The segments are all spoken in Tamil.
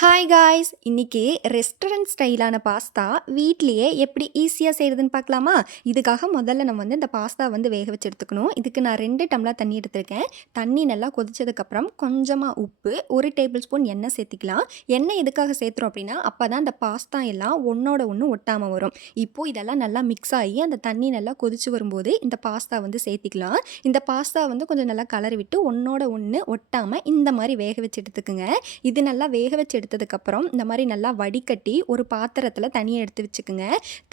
ஹாய் காய்ஸ், இன்னைக்கு ரெஸ்டாரண்ட் ஸ்டைலான பாஸ்தா வீட்லேயே எப்படி ஈஸியாக செய்கிறதுன்னு பார்க்கலாமா? இதுக்காக முதல்ல நம்ம இந்த பாஸ்தா வேக வச்சு எடுத்துக்கணும். இதுக்கு நான் 2 டம்ளர் தண்ணி எடுத்திருக்கேன். தண்ணி நல்லா கொதிச்சதுக்கப்புறம் கொஞ்சமாக உப்பு, 1 டேபிள் ஸ்பூன் எண்ணெய் சேர்த்திக்கலாம். எண்ணெய் எதுக்காக சேர்த்துறோம் அப்படின்னா, அப்போ தான் அந்த பாஸ்தா எல்லாம் ஒன்றோட ஒன்று ஒட்டாமல் வரும். இப்போது இதெல்லாம் நல்லா மிக்ஸ் ஆகி அந்த தண்ணி நல்லா கொதிச்சு வரும்போது இந்த பாஸ்தா சேர்த்திக்கலாம். இந்த பாஸ்தா கொஞ்சம் நல்லா கலரி விட்டு ஒன்றோட ஒன்று ஒட்டாமல் இந்த மாதிரி வேக வச்சு எடுத்துக்குங்க. இது நல்லா வேக வச்சு எடுத்ததுக்கப்புறம் இந்த மாதிரி நல்லா வடிகட்டி ஒரு பாத்திரத்தில் தனியாக எடுத்து வச்சுக்குங்க.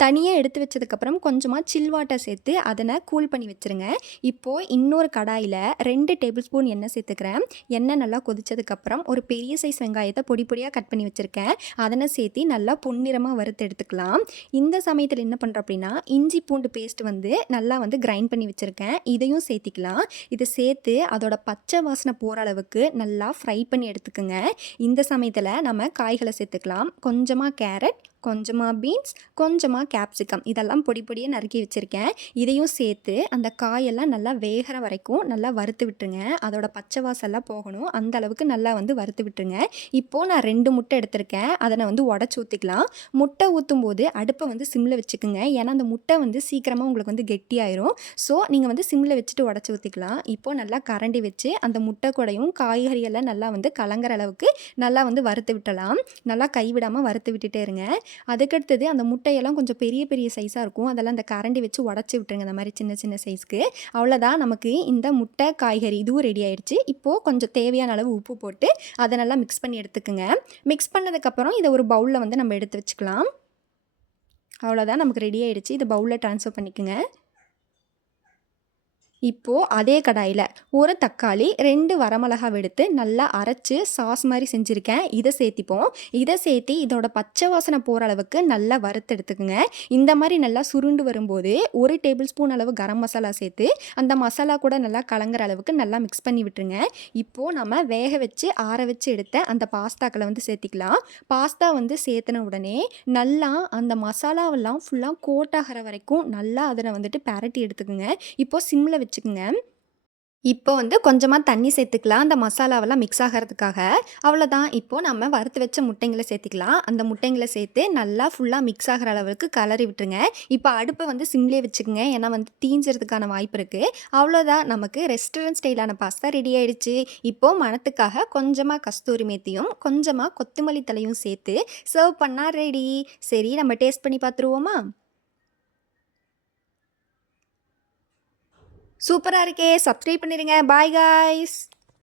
தனியாக எடுத்து வச்சதுக்கப்புறம் கொஞ்சமாக சில் வாட்டர் சேர்த்து அதனை கூல் பண்ணி வச்சுருங்க. இப்போது இன்னொரு கடாயில் 2 டேபிள் ஸ்பூன் எண்ணெய் சேர்த்துக்கிறேன். எண்ணெய் நல்லா கொதிச்சதுக்கப்புறம் ஒரு பெரிய சைஸ் வெங்காயத்தை பொடி பொடியாக கட் பண்ணி வச்சுருக்கேன். அதனை சேர்த்து நல்லா பொன்னிறமாக வறுத்து எடுத்துக்கலாம். இந்த சமயத்தில் என்ன பண்ணுறோம் அப்படின்னா, இஞ்சி பூண்டு பேஸ்ட் நல்லா கிரைண்ட் பண்ணி வச்சுருக்கேன். இதையும் சேர்த்திக்கலாம். இதை சேர்த்து அதோட பச்சை வாசனை போகிற அளவுக்கு நல்லா ஃப்ரை பண்ணி எடுத்துக்கோங்க. இந்த சமயத்தில் நம்ம காய்களை சேர்த்துக்கலாம். கொஞ்சமாக கேரட், கொஞ்சமாக பீன்ஸ், கொஞ்சமாக கேப்சிகம் இதெல்லாம் பொடி பொடியாக நறுக்கி வச்சுருக்கேன். இதையும் சேர்த்து அந்த காயெல்லாம் நல்லா வேகிற வரைக்கும் நல்லா வறுத்து விட்டுருங்க. அதோட பச்சை வாசெல்லாம் போகணும், அந்த அளவுக்கு நல்லா வறுத்து விட்டுருங்க. இப்போது நான் 2 முட்டை எடுத்திருக்கேன். அதனை உடச்சி ஊற்றிக்கலாம். முட்டை ஊற்றும் போது அடுப்பை சிம்மில் வச்சுக்குங்க. ஏன்னா அந்த முட்டை சீக்கிரமாக உங்களுக்கு கெட்டியாயிரும். ஸோ நீங்கள் சிம்மில் வச்சுட்டு உடச்சி ஊற்றிக்கலாம். இப்போது நல்லா கரண்டி வச்சு அந்த முட்டை கூடையும் காய்கறியெல்லாம் நல்லா கலங்குற அளவுக்கு நல்லா வறுத்து விட்டலாம். நல்லா கைவிடாமல் வறுத்து விட்டுட்டே இருங்க. அதுக்கடுத்தது அந்த முட்டையெல்லாம் கொஞ்சம் பெரிய பெரிய சைஸாக இருக்கும். அதெல்லாம் அந்த கரண்டி வச்சு உடச்சி விட்டுருங்க. இந்த மாதிரி சின்ன சின்ன சைஸ்க்கு. அவ்வளோதான், நமக்கு இந்த முட்டை காய்கறி இதுவும் ரெடி ஆயிடுச்சு. இப்போது கொஞ்சம் தேவையான அளவு உப்பு போட்டு அதை நல்லா மிக்ஸ் பண்ணி எடுத்துக்குங்க. மிக்ஸ் பண்ணதுக்கப்புறம் இதை ஒரு பவுலில் நம்ம எடுத்து வச்சுக்கலாம். அவ்வளோதான், நமக்கு ரெடி ஆயிடுச்சு. இதை பவுலில் ட்ரான்ஸ்ஃபர் பண்ணிக்கோங்க. இப்போது அதே கடாயில் ஒரு தக்காளி, 2 வரமிளகாய் எடுத்து நல்லா அரைச்சி சாஸ் மாதிரி செஞ்சுருக்கேன். இதை சேர்த்திப்போம். இதை சேர்த்து இதோட பச்சை வாசனை போகிற அளவுக்கு நல்லா வறுத்து எடுத்துக்குங்க. இந்த மாதிரி நல்லா சுருண்டு வரும்போது 1 டேபிள் ஸ்பூன் அளவு கரம் மசாலா சேர்த்து அந்த மசாலா கூட நல்லா கலங்குற அளவுக்கு நல்லா மிக்ஸ் பண்ணி விட்டுருங்க. இப்போது நம்ம வேக வச்சு ஆற வச்சு எடுத்த அந்த பாஸ்தாக்களை சேர்த்திக்கலாம். பாஸ்தா சேர்த்துன உடனே நல்லா அந்த மசாலாவெல்லாம் ஃபுல்லாக கோட் ஆகிற வரைக்கும் நல்லா அதனை பரட்டி எடுத்துக்குங்க. இப்போது சிம்மில் வச்சுக்குங்க. இப்போ கொஞ்சமாக தண்ணி சேர்த்துக்கலாம், அந்த மசாலாவெல்லாம் மிக்ஸ் ஆகிறதுக்காக. அவ்வளோதான், இப்போது நம்ம வறுத்து வச்ச முட்டைங்களை சேர்த்திக்கலாம். அந்த முட்டைங்களை சேர்த்து நல்லா ஃபுல்லாக மிக்ஸ் ஆகிற அளவுக்கு கலரி விட்டுருங்க. இப்போ அடுப்பை சிம்லேயே வச்சுக்கோங்க, ஏன்னா தீஞ்சிறதுக்கான வாய்ப்பு இருக்குது. அவ்வளோதான், நமக்கு ரெஸ்டாரண்ட் ஸ்டைலான பாஸ்தா ரெடி ஆகிடுச்சு. இப்போது மணத்துக்காக கொஞ்சமாக கஸ்தூரி மேத்தியும் கொஞ்சமாக கொத்தமல்லி தலையும் சேர்த்து சர்வ் பண்ணால் ரெடி. சரி, நம்ம டேஸ்ட் பண்ணி பார்த்துருவோமா? சூப்பராக இருக்கே. சப்ஸ்கிரைப் பண்ணிடுங்க. Bye guys.